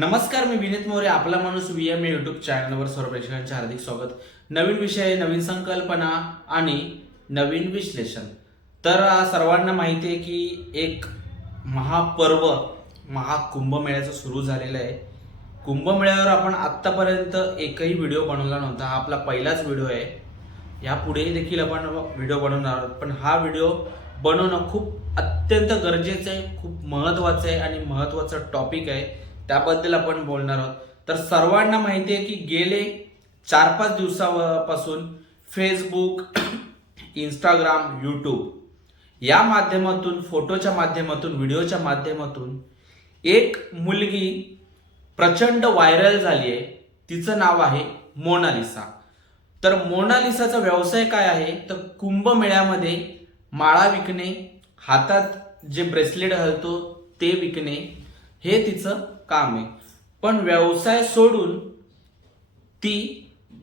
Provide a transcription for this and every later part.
नमस्कार मी विनीत मोरे आपला माणूस व्ही एम युट्यूब चॅनलवर सर्व प्रेक्षकांचे हार्दिक स्वागत. नवीन विषय नवीन संकल्पना आणि नवीन विश्लेषण. तर सर्वांना माहिती आहे की एक महापर्व महाकुंभमेळ्याचं सुरू झालेलं आहे. कुंभमेळ्यावर आपण आत्तापर्यंत एकही व्हिडिओ बनवला नव्हता. हा आपला पहिलाच व्हिडिओ आहे. यापुढेही देखील आपण व्हिडिओ बनवणार आहोत. पण हा व्हिडिओ बनवणं खूप अत्यंत गरजेचं आहे खूप महत्त्वाचं आहे आणि महत्त्वाचं टॉपिक आहे. त्याबद्दल आपण बोलणार आहोत. तर सर्वांना माहिती आहे की गेले चार पाच दिवसापासून फेसबुक इंस्टाग्राम यूट्यूब या माध्यमातून फोटोच्या माध्यमातून व्हिडिओच्या माध्यमातून एक मुलगी प्रचंड व्हायरल झाली आहे. तिचं नाव आहे मोनालिसा. तर मोनालिसाचा व्यवसाय काय आहे? तर कुंभमेळ्यामध्ये माळा विकणे हातात जे ब्रेसलेट घालतो ते विकणे हे तिचं काम. आहे पण व्यवसाय सोडून ती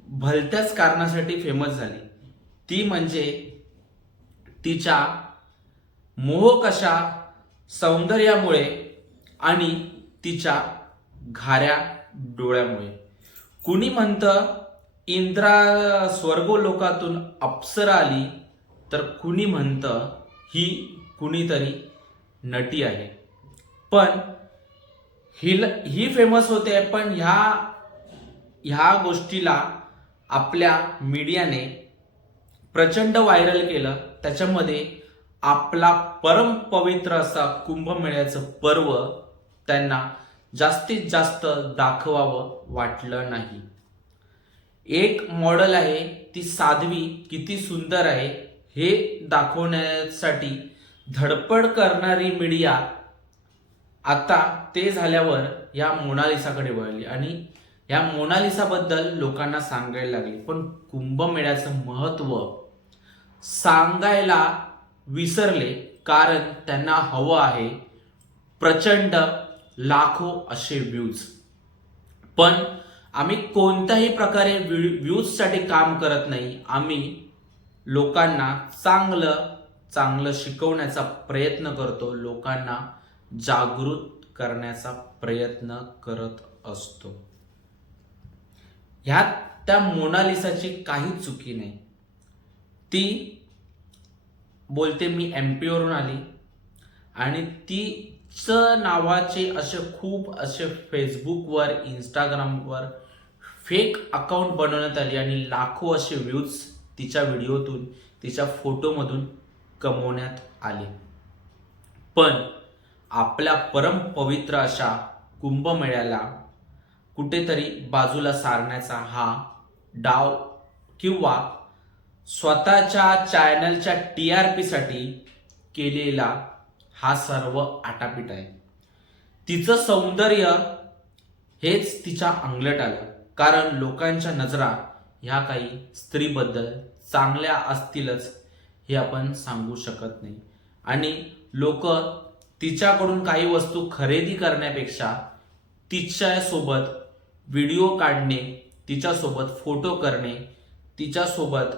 भलत्याच कारणासाठी फेमस झाली. ती म्हणजे तिच्या मोहकशा सौंदर्यामुळे आणि तिच्या घाऱ्या डोळ्यामुळे. कुणी म्हणतं इंद्रा स्वर्गोलोकातून अप्सरा आली तर कुणी म्हणतं ही कुणीतरी नटी आहे. पण ही ही फेमस होते पण ह्या ह्या गोष्टीला आपल्या मीडियाने प्रचंड व्हायरल केलं. त्याच्यामध्ये आपला परम पवित्र असा कुंभमेळ्याचं पर्व त्यांना जास्तीत जास्त दाखवावं वाटलं नाही. एक मॉडेल आहे ती साध्वी किती सुंदर आहे हे दाखवण्यासाठी धडपड करणारी मीडिया आता ते झाल्यावर या मोनालिसाकडे वळली आणि या मोनालिसाबद्दल लोकांना सांगायला लागली. पण कुंभमेळ्याचं महत्त्व सांगायला विसरले कारण त्यांना हवं आहे प्रचंड लाखो असे व्ह्यूज पण आम्ही कोणत्याही प्रकारे व्ह्यूजसाठी काम करत नाही. आम्ही लोकांना चांगलं चांगलं शिकवण्याचा प्रयत्न करतो. लोकांना जागृत करण्याचा प्रयत्न करत असतो. ह्यात त्या मोनालिसाची काही चुकी नाही. ती बोलते मी एम पीवरून आली. आणि तिचं नावाचे असे खूप असे फेसबुकवर इंस्टाग्रामवर फेक अकाउंट बनवण्यात आली आणि लाखो असे व्ह्यूज तिच्या व्हिडिओतून तिच्या फोटोमधून कमवण्यात आले. पण आपल्या परम पवित्र अशा कुंभमेळ्याला कुठेतरी बाजूला सारण्याचा हा डाव किंवा स्वतःच्या चॅनलच्या टी आर पीसाठी केलेला हा सर्व आटापीट आहे. तिचं सौंदर्य हेच तिच्या अंगलट आलं. कारण लोकांच्या नजरा ह्या काही स्त्रीबद्दल चांगल्या असतीलच हे आपण सांगू शकत नाही. आणि लोक तिच्याकडून काही वस्तू खरेदी करण्यापेक्षा तिच्यासोबत व्हिडिओ काढणे तिच्यासोबत फोटो करणे तिच्यासोबत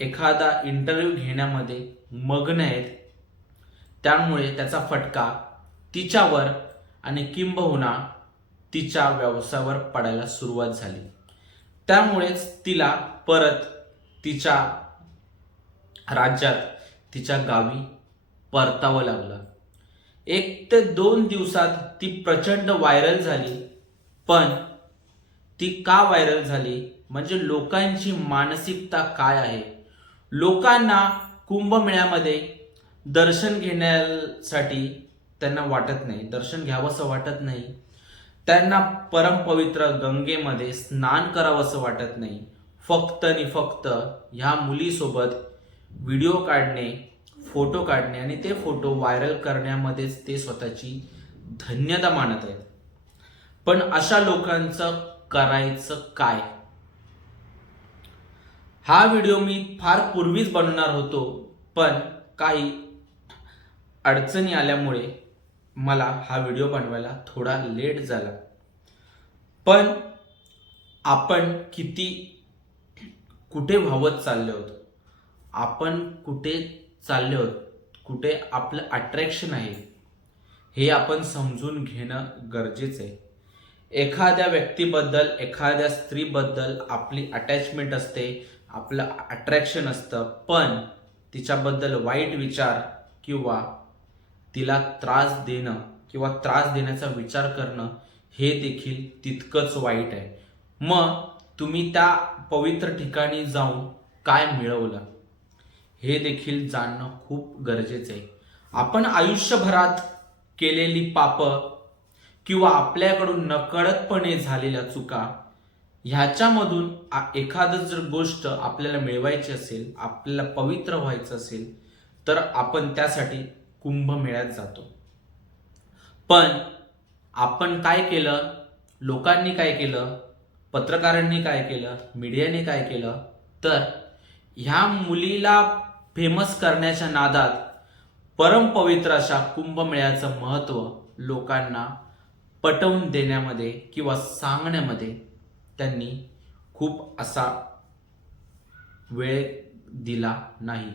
एखादा इंटरव्ह्यू घेण्यामध्ये मग्न आहेत. त्यामुळे त्याचा फटका तिच्यावर आणि किंबहुना तिच्या व्यवसायावर पडायला सुरुवात झाली. त्यामुळेच तिला परत तिच्या राज्यात तिच्या गावी परतावं लागलं. एक ते दोन दिवसात ती प्रचंड व्हायरल झाली. पण ती का व्हायरल झाली? म्हणजे लोकांची मानसिकता काय आहे? लोकांना कुंभमेळ्यामध्ये दर्शन घेण्यासाठी त्यांना वाटत नाही. दर्शन घ्यावंसं वाटत नाही. त्यांना परमपवित्र गंगेमध्ये स्नान करावंसं वाटत नाही. फक्त आणि फक्त ह्या मुलीसोबत व्हिडिओ काढणे फोटो काढणे आणि ते फोटो व्हायरल करण्यामध्येच ते स्वतःची धन्यता मानत आहेत. पण अशा लोकांचं करायचं काय? हा व्हिडिओ मी फार पूर्वीच बनवणार होतो पण काही अडचणी आल्यामुळे मला हा व्हिडिओ बनवायला थोडा लेट झाला. पण आपण किती कुठे व्हावत चालले होतो. आपण कुठे चालले आहोत कुठे आपलं अट्रॅक्शन आहे. हे आपण समजून घेणं गरजेचं आहे एखाद्या व्यक्तीबद्दल एखाद्या स्त्रीबद्दल आपली अटॅचमेंट असते आपलं अट्रॅक्शन असतं पण तिच्याबद्दल वाईट विचार किंवा तिला त्रास देणं किंवा त्रास देण्याचा विचार करणं हे देखील तितकंच वाईट आहे. मग तुम्ही त्या पवित्र ठिकाणी जाऊन काय मिळवलं? हे देखील जाणणं खूप गरजेचं आहे. आपण आयुष्यभरात केलेली पापं किंवा आपल्याकडून नकळतपणे झालेल्या चुका ह्याच्यामधून एखादं जर गोष्ट आपल्याला मिळवायची असेल आपल्याला पवित्र व्हायचं असेल तर आपण त्यासाठी कुंभमेळ्यात जातो. पण आपण काय केलं? लोकांनी काय केलं? पत्रकारांनी काय केलं? मीडियाने काय केलं? तर ह्या मुलीला फेमस करण्याच्या नादात परमपवित्र अशा कुंभमेळ्याचं महत्त्व लोकांना पटवून देण्यामध्ये किंवा सांगण्यामध्ये त्यांनी खूप असा वेळ दिला नाही.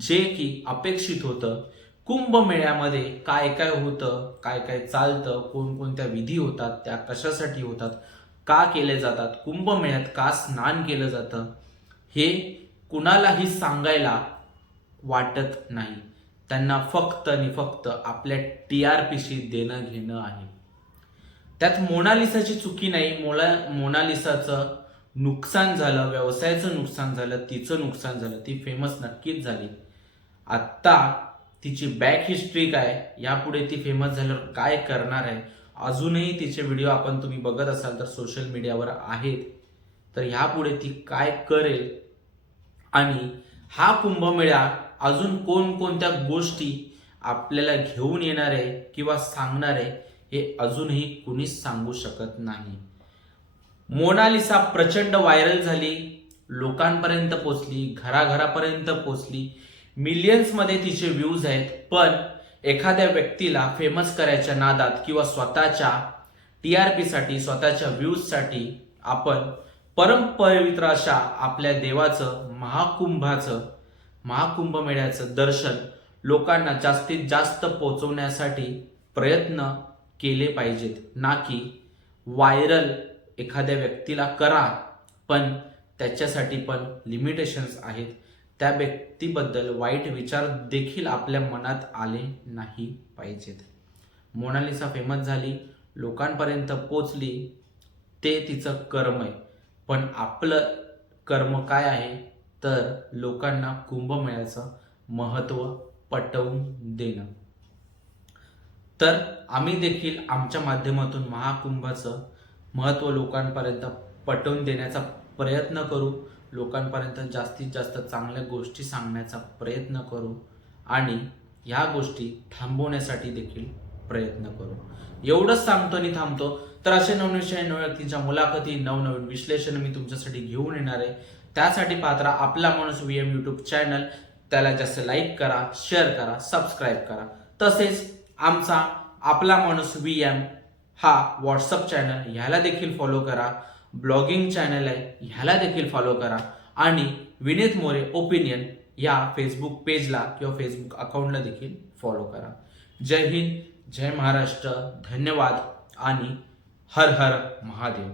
जे की अपेक्षित होतं. कुंभमेळ्यामध्ये काय काय होतं काय काय चालतं कोणकोणत्या विधी होतात त्या कशासाठी होतात का केले जातात कुंभमेळ्यात का स्नान केलं जातं हे कुणालाही सांगायला वाटत नाही. त्यांना फक्त आणि फक्त आपल्या टी आर पीशी देणं घेणं आहे. त्यात मोनालिसाची चुकी नाही. मोला मोनालिसाचं नुकसान झालं व्यवसायाचं नुकसान झालं तिचं नुकसान झालं ती फेमस नक्कीच झाली. आत्ता तिची बॅक हिस्ट्री काय यापुढे ती फेमस झाल्यावर काय करणार आहे? अजूनही तिचे व्हिडिओ आपण तुम्ही बघत असाल तर सोशल मीडियावर आहेत. तर ह्यापुढे ती काय करेल? आणि हा कुंभमेळा अजून कोणकोणत्या गोष्टी आपल्याला घेऊन येणार आहे किंवा सांगणार आहे हे अजूनही कुणीच सांगू शकत नाही. मोनालिसा प्रचंड व्हायरल झाली लोकांपर्यंत पोचली घराघरापर्यंत पोचली. मिलियन्समध्ये तिचे व्ह्यूज आहेत पण एखाद्या व्यक्तीला फेमस करायच्या नादात किंवा स्वतःच्या टी आर पीसाठी स्वतःच्या व्ह्यूजसाठी आपण परमपवित्र अशा आपल्या देवाचं महाकुंभाचं महाकुंभमेळ्याचं दर्शन लोकांना जास्तीत जास्त पोचवण्यासाठी प्रयत्न केले पाहिजेत. ना की व्हायरल एखाद्या व्यक्तीला करा पण त्याच्यासाठी पण लिमिटेशन्स आहेत. त्या व्यक्तीबद्दल वाईट विचार देखील आपल्या मनात आले नाही पाहिजेत. मोनालिसा फेमस झाली लोकांपर्यंत पोचली ते तिचं कर्म आहे. पण आपलं कर्म काय आहे? तर लोकांना कुंभमेळ्याचं महत्त्व पटवून देणं. तर आम्ही देखील आमच्या माध्यमातून महाकुंभाचं महत्त्व लोकांपर्यंत पटवून देण्याचा प्रयत्न करू लोकांपर्यंत जास्तीत जास्त चांगल्या गोष्टी सांगण्याचा प्रयत्न करू आणि ह्या गोष्टी थांबवण्यासाठी देखील प्रयत्न करू. एवढंच सांगतो आणि थांबतो. तर असे नवनवीन विषय व्यक्तींच्या मुलाखती नवनवीन विश्लेषण मी तुमच्यासाठी घेऊन येणार आहे. त्यासाठी पात्र आपला माणूस व्ही एम यूट्यूब चॅनल त्याला जास्त लाईक करा शेअर करा सबस्क्राईब करा. तसेच आमचा आपला माणूस व्ही एम हा व्हॉट्सअप चॅनल ह्याला देखील फॉलो करा. ब्लॉगिंग चॅनल आहे ह्याला देखील फॉलो करा. आणि विनीत मोरे ओपिनियन या फेसबुक पेजला किंवा फेसबुक अकाउंटला देखील फॉलो करा. जय हिंद जय महाराष्ट्र धन्यवाद आणि हर हर महादेव.